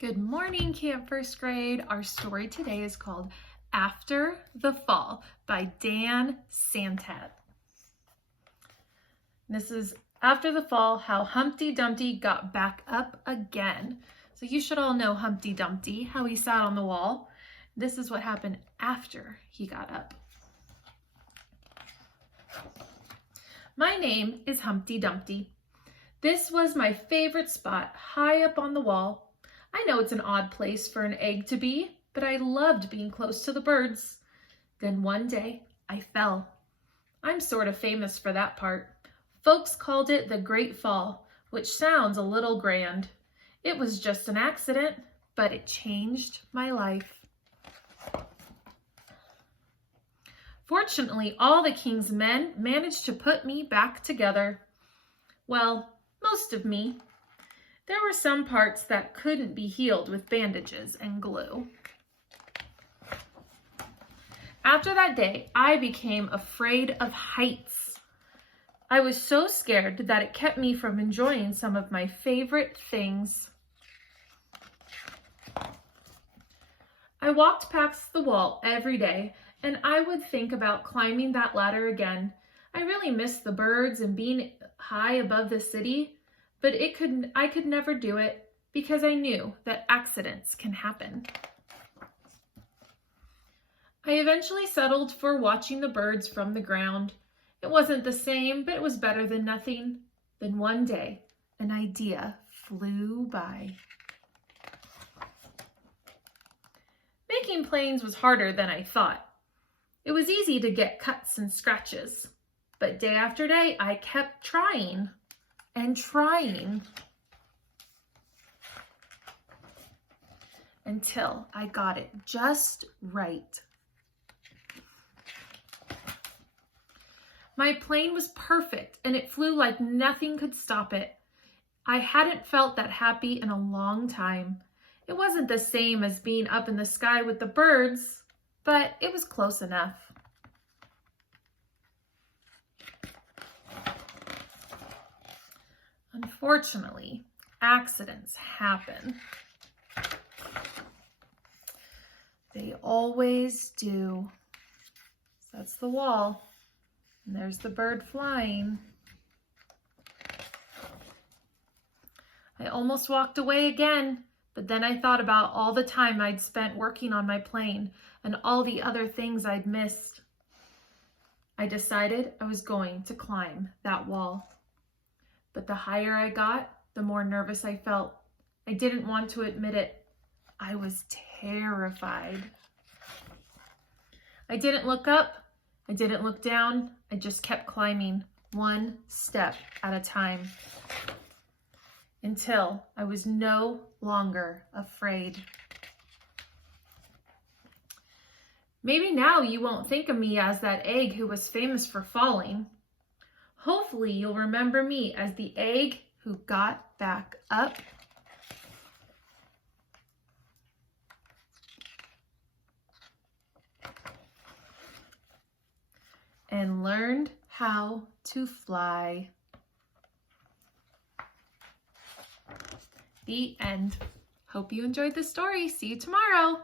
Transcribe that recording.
Good morning, Camp First Grade. Our story today is called After the Fall by Dan Santat. This is After the Fall, how Humpty Dumpty got back up again. So you should all know Humpty Dumpty, how he sat on the wall. This is what happened after he got up. My name is Humpty Dumpty. This was my favorite spot, high up on the wall. I know it's an odd place for an egg to be, but I loved being close to the birds. Then one day, I fell. I'm sort of famous for that part. Folks called it the Great Fall, which sounds a little grand. It was just an accident, but it changed my life. Fortunately, all the king's men managed to put me back together. Well, most of me. There were some parts that couldn't be healed with bandages and glue. After that day, I became afraid of heights. I was so scared that it kept me from enjoying some of my favorite things. I walked past the wall every day, and I would think about climbing that ladder again. I really missed the birds and being high above the city. But I could never do it because I knew that accidents can happen. I eventually settled for watching the birds from the ground. It wasn't the same, but it was better than nothing. Then one day, an idea flew by. Making planes was harder than I thought. It was easy to get cuts and scratches, but day after day, I kept trying. And trying until I got it just right. My plane was perfect and it flew like nothing could stop it. I hadn't felt that happy in a long time. It wasn't the same as being up in the sky with the birds, but it was close enough. Unfortunately, accidents happen. They always do. So that's the wall, and there's the bird flying. I almost walked away again, but then I thought about all the time I'd spent working on my plane and all the other things I'd missed. I decided I was going to climb that wall. But the higher I got, the more nervous I felt. I didn't want to admit it. I was terrified. I didn't look up. I didn't look down. I just kept climbing one step at a time until I was no longer afraid. Maybe now you won't think of me as that egg who was famous for falling. Hopefully you'll remember me as the egg who got back up and learned how to fly. The end. Hope you enjoyed the story. See you tomorrow.